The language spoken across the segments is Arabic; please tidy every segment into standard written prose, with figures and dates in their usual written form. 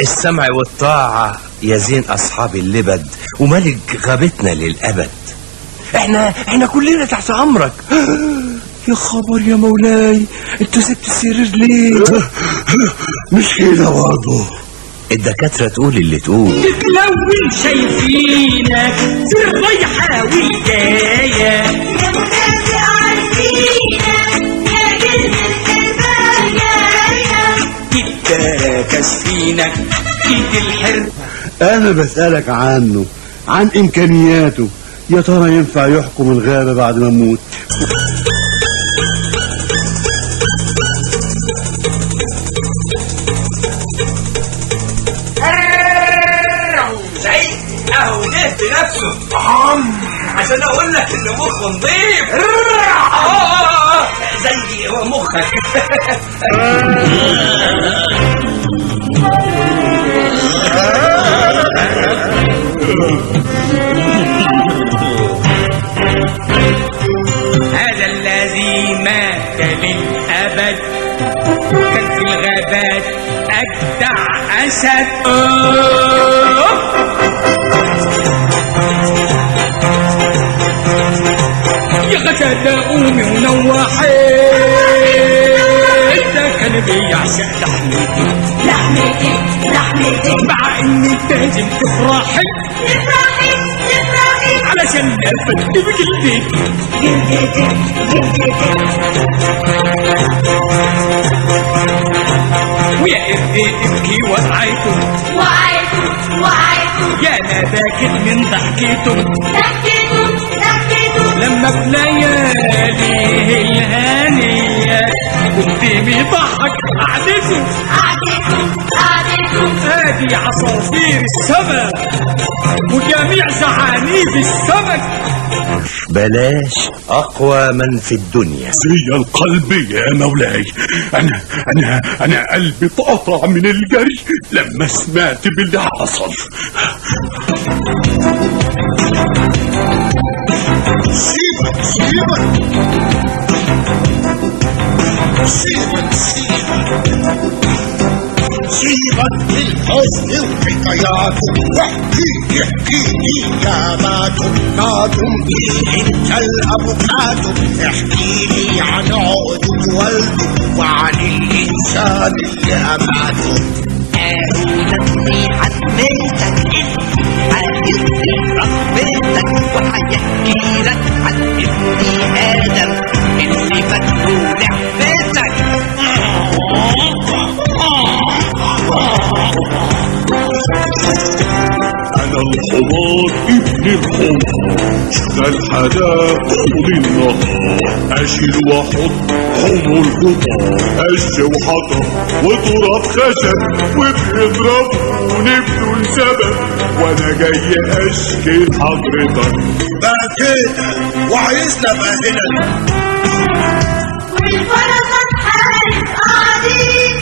السمع والطاعة يزين أصحاب اللبد وملك غابتنا للأبد. احنا كلنا تحت أمرك. يا خبر يا مولاي، انتوا سبت السرير ليه؟ مش كده برضه، الدكاترة تقول اللي تقول. تتلون شايفينك في الرايحة والجاية، يا مخافي عارفينك يا جلد الباية، تتراكش فينك ايد الحرب. انا بسألك عنه، عن امكانياته. يا ترى ينفع يحكم الغابة بعد ما نموت؟ سعيد اهو ده بنفسه عشان اقول لك ان مخه نضيف. زي مخك. هذا الذي مات للأبد كان في الغابات أجدع أسد. يا غدا قومي ونوحي، ده كان بيعشق لحمتي مع ان انت لازم تفرحي علشان نفت بجلدك. ويا قردي تبكي وقعيته يا ما باكت من ضحكته لما في لياليه الهانية كنت بيضحك قعدته. هادي عصافير السما وجميع زعانيف السمك. بلاش أقوى من في الدنيا. زي القلب يا مولاي. أنا قلبي اتقطع من الجري لما سمعت باللي حصل. سيبك بالحزن وحكاياته، واحكي إجاباته. نادم بيه انت الأفوكاتو، احكي لي عن عقدة والده وعن الإنسان اللي أماته. قالوا حتميتك هيدي رغبتك وهيحكي لك عن ابن آدم اللي فاكره لعبتك. أنا الحمار ابن الحمار، شغال حدا طول النهار، أشيل وأحط حمر القطار، قش وحطب وتراب خشب وبيضربوني بدون سبب، وأنا جاي أشكي حضرتك. بقى كده وعايزنا بقى هنا والفرصة تحارب قاعدين.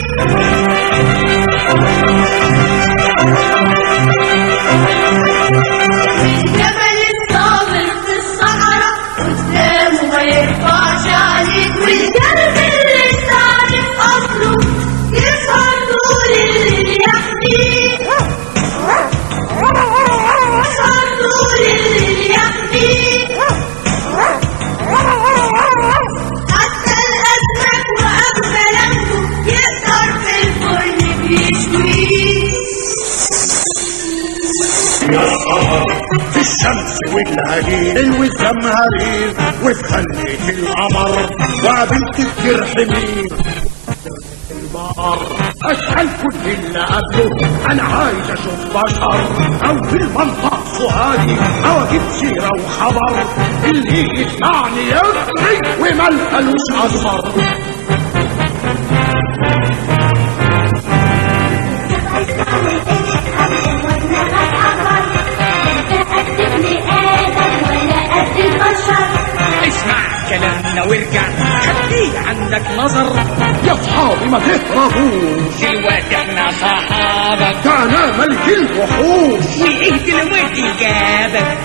الشمس والهليل والزمهرير وفي خلة القمر وقابلت الجرح مين البقر اشحال كل اللي قبله انا عايز اشوف بشر او في المنطق سؤالي او اجيب سيره وخبر اللي يسمعني يجري وملقلوش اثر اسمع كلامنا وارجع خليه عندك نظر يا صحابي ما تهربوش دلوقتي احنا صحابك ده انا ملك الوحوش وايه دلوقتي جابك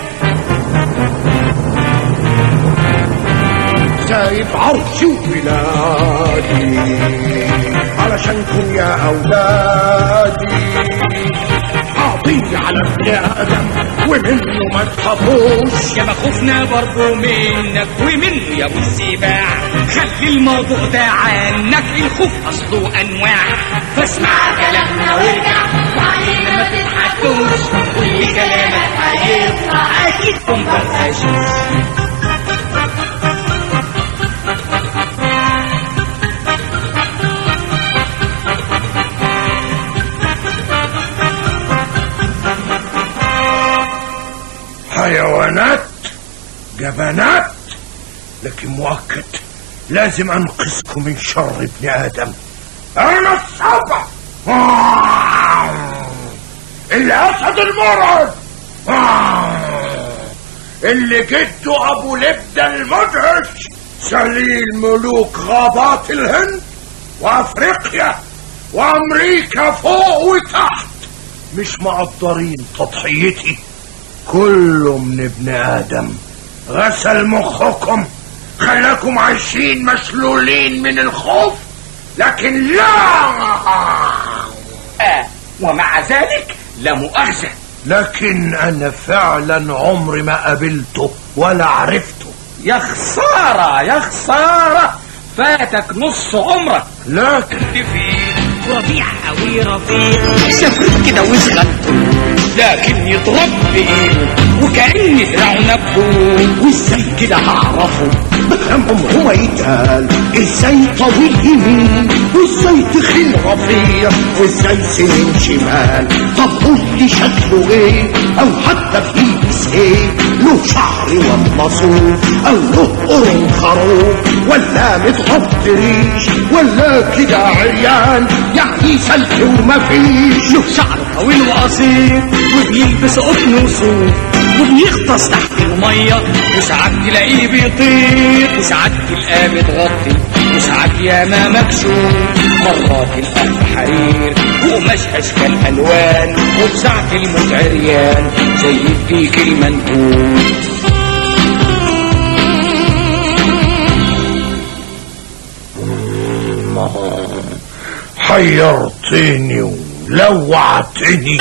سايب عرشي وبلادي علشانكم يا اولادي حاطين على ابن ادم ومنه ما تخافوش يا ما خوفنا برضو منك ومنه يا ابو السباع خلي الموضوع ده عنك الخوف اصله انواع فاسمع كلامنا وارجع وعلينا ما تضحكوش كل كلامك هيطلع اكيد كومبنسيشن حيوانات جبانات لكن مؤكد لازم انقذكم من شر ابن ادم انا الصبع الاسد المرعب اللي جده ابو لبده المدهش سليل ملوك غابات الهند وافريقيا وامريكا فوق وتحت مش مقدرين تضحيتي كله من ابن ادم غسل مخكم خلاكم عايشين مشلولين من الخوف لكن لا ومع ذلك لا مؤاخذة لكن انا فعلا عمري ما قابلته ولا عرفته يا خسارة يا خسارة فاتك نص عمرك لكن رفيع قوي رفيع شافوك كده وشغلته لكن يضرب بايده وكأن دراعه نبهه وازاي كده هعرفه بفهمهم هو يتقال ازاي طويل يمين وازاي تخين رفيع وازاي سنين شمال طب قول لي شكله ايه او حتى بيلبس ايه له شعر ولا صوف او له قرن خروف ولا متغطي ريش ولا كده عريان يعني سلك ومفيش له شعر طويل وقصير وبيلبس قطن وصوف وبيغطس تحت المية وساعات تلاقيه بيطير وساعات تلقاه متغطي وساعات ياما مكشوف مرات تلقاه في حرير وقماش اشكال الوان وبساعة الموت عريان زي الديك المنكوف حيرتني ولوعتني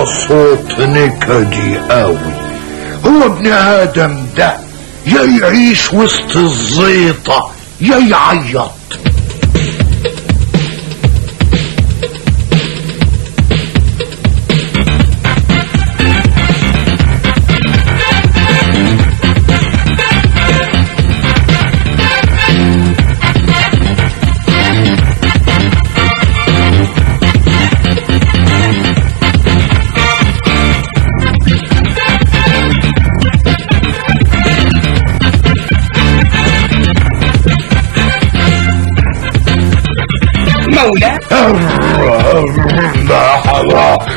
ده صوت نكدي قوي. هو ابن ادم ده يا يعيش وسط الزيطة يا يعيط.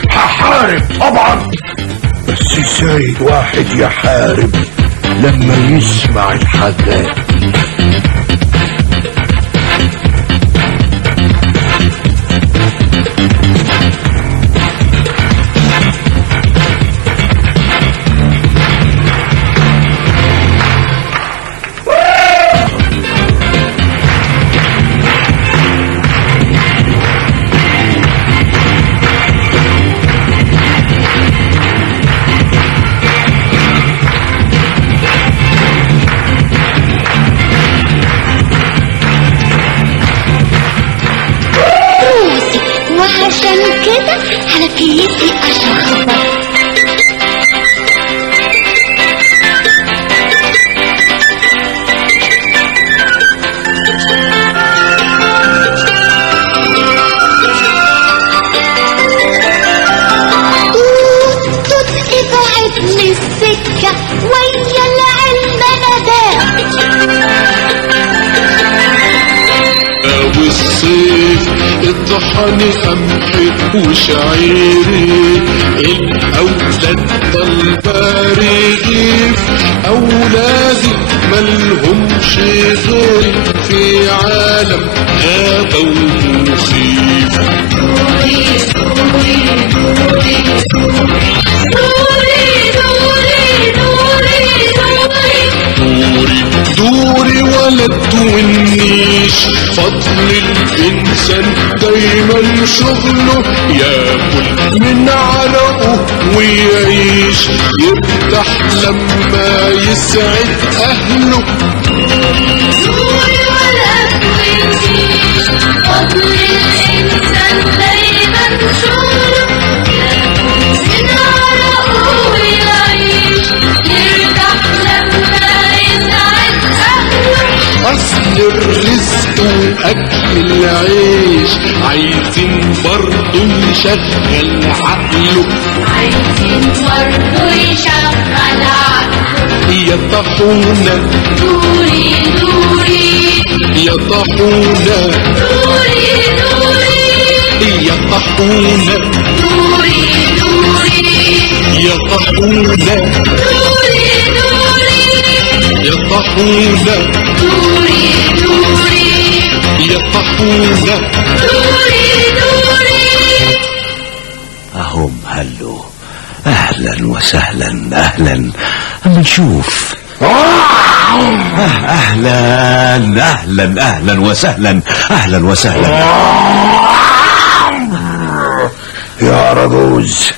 هحارب طبعا، بس ازاي الواحد يحارب لما يسمع الحاجات دي؟ وعشان كده حنفيتي أشخبط. توت ابعد من السكة ويا العلم نداء. والصيف الطحن قمحي وشعيري، الأولاد طلبة رغيف، أولادي ملهمش غيري في عالم غابة ومخيف. دوري دوري دوري دوري ولا تونيش، فضل الإنسان دايما شغله ياكل من عرقه ويعيش، يرتاح لما يسعد أهله. دوري ولا تونيش، فضل الإنسان دايما شغله ياكل من عرقه ويعيش، يرتاح لما يسعد أهله. أصل الرزق وأكل العيش عايزين برضه يشغل عقله، عايزين برضه يشغل عقله. يا طاحونة دوري دوري يا طاحونة دوري دوري يا طاحونة دوري دوري يا طاحونة دوري دوري يا طاحونة دوري دوري يا طاحونة. دوري دوري. اهم هلو، اهلا وسهلا، اهلا. اما نشوف. اهلا اهلا اهلا وسهلا، اهلا وسهلا. يا رجوز